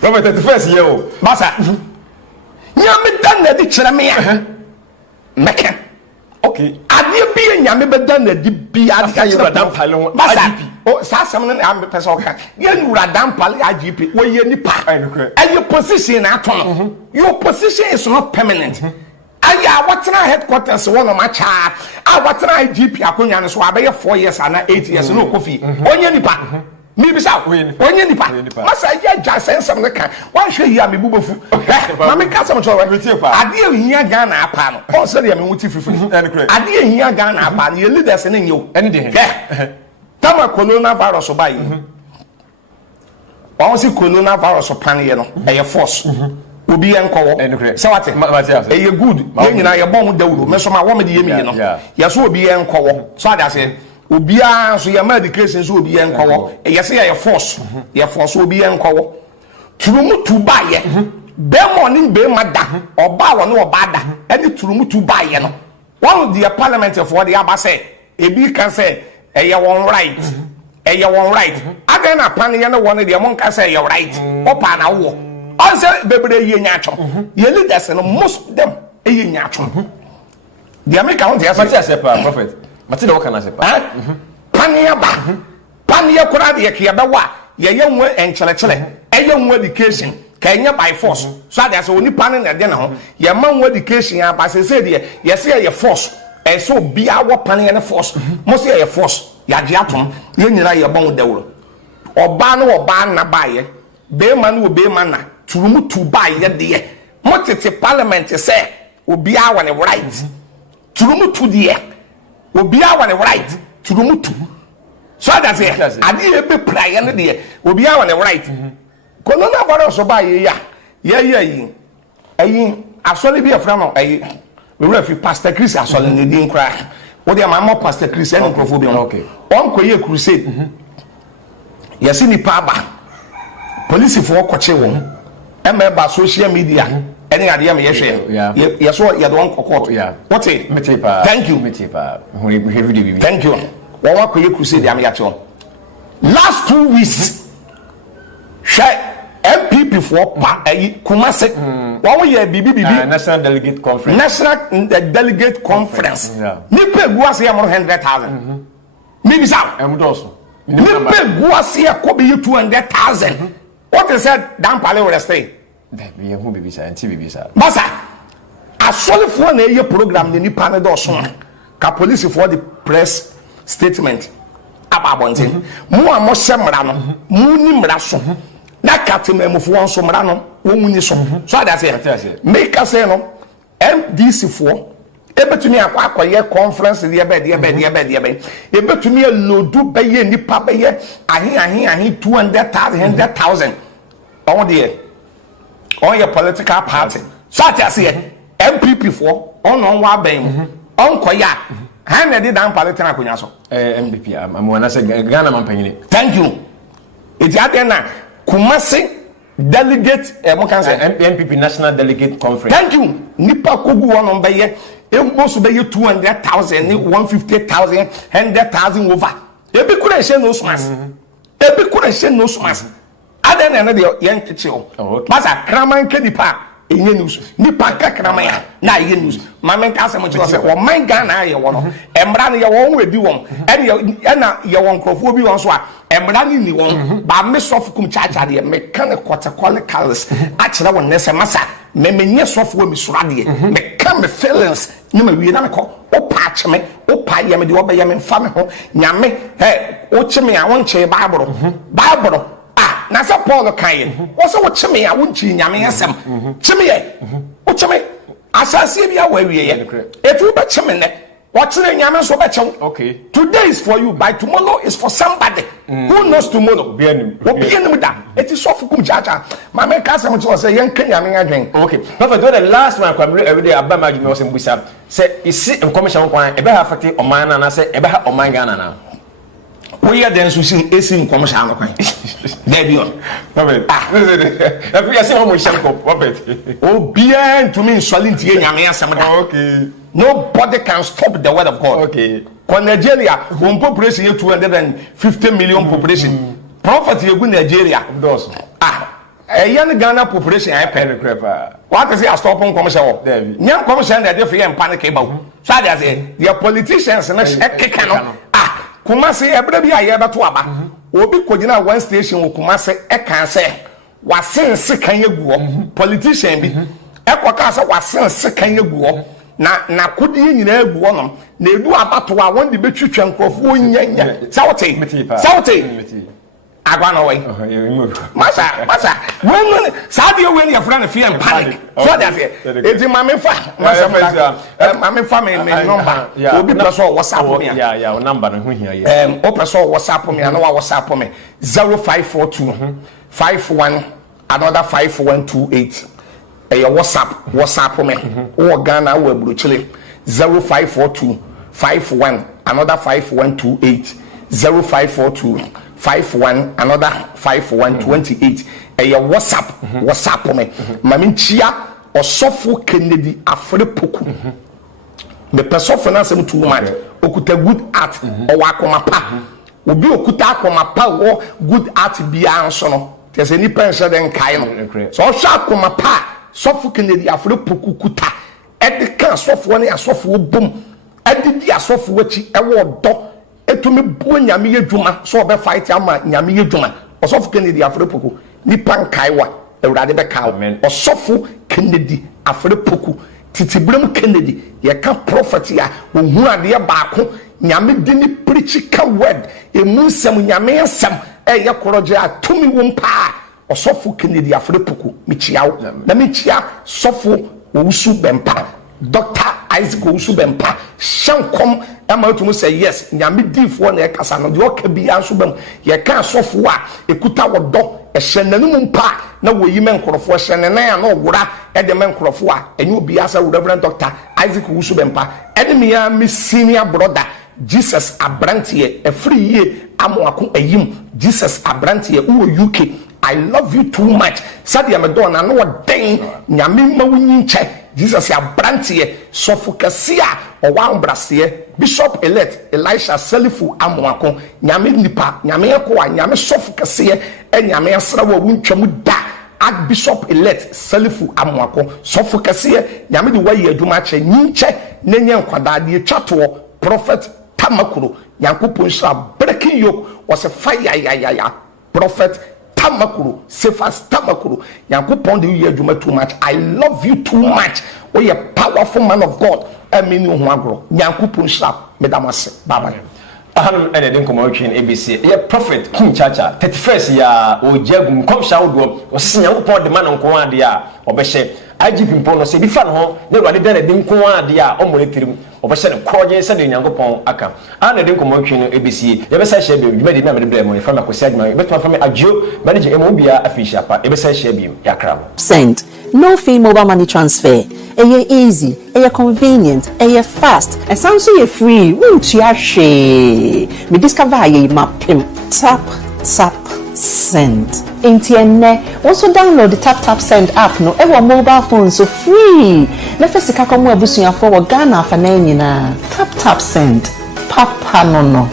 prophet 31 year o basa nyame dan na di kire me a meka okay ade bi nyame be dan na di bi ade yewura dampale ho IGP o sa sam na am pesa o ka ye yewura dampale IGP wo ye nipa your position na aton your position is not permanent aya watena headquarters one of my cha watena IGP akonya no so abaye 4 years and 8 years no kofi onye nipa mi bisa onye nipa masa ya ja sensam ne kan wan hwe yi a me bubofu ma me ka sam chowa ade ehia Ghana apa no o se de me wuti fifi ade ehia Ghana apa no ye leaders ne nyew ene de tama coronavirus ba yi onsi coronavirus pan ye no eye force obi enkowo se wate eye good ye nyina ye bon dawuro me so ma wo me de ye mi no ye so obi enkowo so ada se obi a so ye medication so obi enkowo ye se ye force ye force obi enkowo turumu tuba ye morning be mada oba wo no oba da eni turumutu ba ye no one of the parliament for the aba say ebi can say eye won right eye won right aga na pan ye no one the mon can say you right opa na wo on say bebre ye nyacho ye leaders no most them ye nyacho the American want to say prophet mati na waka na say pan ye ba pan ye kura de ye ba wa ye nwe enchele eye nwe education Kenya by force so that so oni pan na de na ho ye man education ya ba say de ye say ye force e so bia wo pan ye force mo say ye force ya de atom ye nyira ye bon dawro oba na ba ye be man wo be man na turumu tu ba ye de ye mo tete parliament say obi a wa ne right turumu tu de ye obi a wa ne right turumu tu so that say ade e be prayer ne de obi a wa ne right Kolona baro so ba ye ya yi ayi asole bi e fra no ayi we refi Pastor Chris asole ne din kra wo de ma Pastor Chris en nkrofo bi okay on koye crusade yesi ni pa ba police for koche won emeba social media any ade am ye hwe ye so ye don court what it thank you thank you wo wa koye crusade am ya che last 2 weeks MPP for Kumase. What we bibi National Delegate Conference. Delegate Conference. Nipe guasi ya 100,000. Maybe so. Nipe guasi ya kobe 200,000. What is said? Dan pale will stay. Be who bibi sa anti bibi sa. Basa. Asole for na ye program ni nipa ne do so. Ka police for the press statement. Ababonte. Mu a mo semra no. Mu ni mra so. Na katem emufo won so mra no won ni so so that say make us say no MDC for ebetumi akwakoye conference de ebe ebetumi lodu beye nipa beye ahin 200,000 on your political party so that say MPP for on wa ben on koya han na di dan political akonya so MPP am wana say Ghana man panyini thank you it adena Kumasi delegate MPP National Delegate Conference. Thank you. Nipa kogu wono beye emboso beye 200,000 150,000 100,000 over. Ebi kura she no smas. Aden na de yen kiche o. Basa kraman ke dipa enye news. Nipa ka kraman ya na ye news. Mamen ka se mo chi o man Ghana ye wono. Embra ne ye won we bi won. Na ye won krofo bi won so a embra ni won ba me sof Kumchacha de me kan qualities akira won nese masa me menye sof we mi surade me kan me feelings ni ma wie na me ko o pa cheme o pa ye me de oba ye me fa me ho nyame o cheme a won che bible na sa Paul kan wo so wo cheme a won chi nyame yesem cheme ye o cheme asase bi a wa wie ye etu ba cheme ne okay. Today is for you, by tomorrow is for somebody. Who knows tomorrow? It is so for Kumchacha. My man Casam was a young Kenyan. Okay. But the last one every day about my was in Wissab. Say, is it a commission point? Ever have a man and I say, ever have my Ghana now. We are then switching AC in commercial. There be on. Oh, bien to me, Solinti, okay. Nobody can stop the word of God. Okay. For Nigeria, one population here 250 million population. Prophet you go Nigeria. A young Ghana population I pay. What is it? I stop on commercial. Young commercial that they fear and panic about. So that's it. Your politicians and Kumasi every year but to aba. Obi kodina one station wo Kumasi e kan say wasense kan yeguo politician bi e kwaka say wasense kan yeguo na kodi nyina eguo no na edu abato a won de betwitwa nkrofo nyanya sauti agwana way masa when sabi when your friend fear and panic so that it mame fa me number obi person WhatsApp me yeah number no here o person WhatsApp me na wa WhatsApp me 0542 51 another 5128 your WhatsApp me o Ghana we Bruchile 0542 51 another 5128 0542 51 another 5128 WhatsApp me mami chia osofo Kennedy afre poku me pesofo na asem too much okuta good art o wakoma pa obi okuta akoma pa wo good art bia nso no tese ni pense den kai no so hwa akoma pa sofo Kennedy afre poku kuta edika sofo ne asofo bom edidi asofo wachi ewo do etumi bu nyame yedwuma so obe fight ama nyame yedwuma osofo Kennedy afre poku ni pankaiwa ewrade be kawo osofo Kennedy afre poku titibrem Kennedy ye ka prophet ya ohu ade baako nyame di ni preach ka word emunsem nyame nsem ye koroje atumi wom pa osofo Kennedy afre poku michiawo na michia sofo owusu bempa Dr. Isaac owusu bempa shankom ama to say yes nyame difo na ye kasa no de oka bi anso bam ye ka sofo a ekuta wodo ehyenanum mpa na woyi menkrofo hyenena ya na owura ede menkrofo a enye obi asa Reverend Dr. Isaac owusu bempa enemy ya me senior brother Jesus Abrantie free ye amoako ayim Jesus Abrantie uwo UK I love you too much sadia me do na no den nyame mawunyi nche Jesus Abrantie sofokase a owa brase Bishop elect Elisha Selifu amoako nyame nipa nyame ekoa nyame sofokase nyame asra wo wuntwam da Archbishop elect Selifu amoako sofokase nyame de wayi adwuma che nyinche nenye nkwadade twato prophet Tamakuro Yankopon sha breaking yoke was a fire ya prophet Tamakuro Cephas Tamakuro Yankopon de you adwuma too much I love you too much we a powerful man of God I mean you ho agro Yankopon sha medamase baba ahanum ene den komo twin ABC ye prophet Kumchacha 31st ya ojagum komsha wodo osisi Yankopon de man nkoaa de a obehye IGP mpo no se bi fa no ho ne wade den de nkoaa de a omo etirim obehye ne kroje se de Yankopon aka ana den komo twin ABC ye besa hye bi dwuma de na me de mo fa makosi Agyeman betuma fa me adjo manage emo bia Afia Schwarzenegger ye besa hye bi yakra send no fee mobile money transfer easy convenient fast and sounds so free won't you me discover ye mapim tap send interne also download the tap send app no ever mobile phone so free na fesika komo abusuafo wo Ghana fa na nyina tap send papa no